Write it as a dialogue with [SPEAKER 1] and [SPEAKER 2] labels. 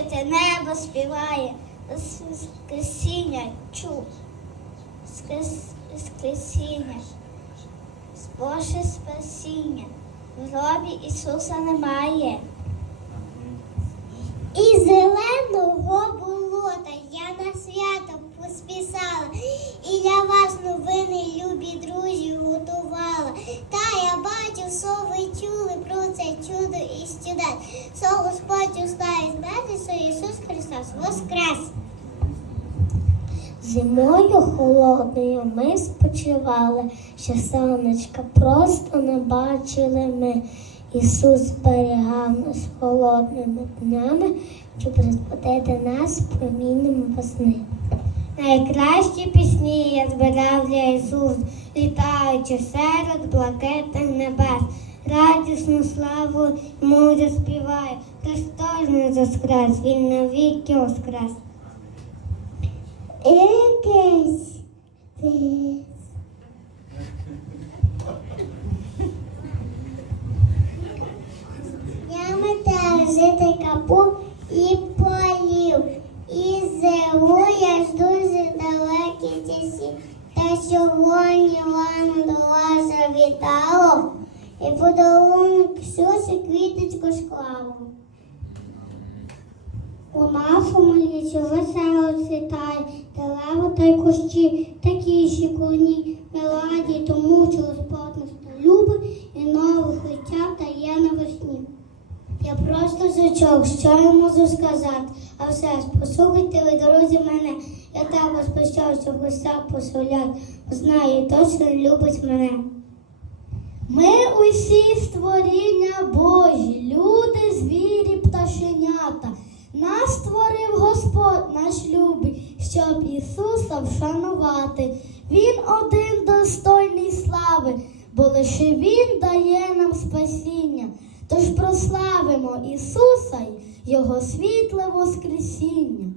[SPEAKER 1] чуєте, небо співає, Воскресіння чу, Воскресіння, Боже спасіння, в гробі Ісуса немає. І зеленого болота я на свято поспісала, і для вас новини, любі друзі, готувала. Та я бачу, що ви чули про це чудо і чудес. Що Господь устає з мене, що Ісус Христос воскрес. Зимою холодною ми спочивали, що сонечка просто не бачили ми. Ісус зберігав нас холодними днями, щоб розбудити нас промінням весни. Найкращі пісні я збирав для Ісус, літаючи серед блакитних небес. Радісну славу йому заспіваю, Христос не воскрес, Він навіки воскрес. Якийсь. Я метаю жити капу і полів, і зиму я жду з далекі часі. Та сьогодні вам до вас завітало, і подарунок Ксюсі квіточку склав. У нашому лісі весело цвітає, дерева та й кущі, такі щеклоні, меладі, тому що нас та любить і нових життя та є навесні. Я просто зачок, що я можу сказати, а все ж послухайте ви, друзі, мене, я так вас що Христа посолять, знаю, точно любить мене. Ми усі створіння Божі, люди, звірі, пташенята. Нас створив Господь наш любий, щоб Ісуса вшанувати. Він один достойний слави, бо лише Він дає нам спасіння. Тож прославимо Ісуса й Його світле Воскресіння.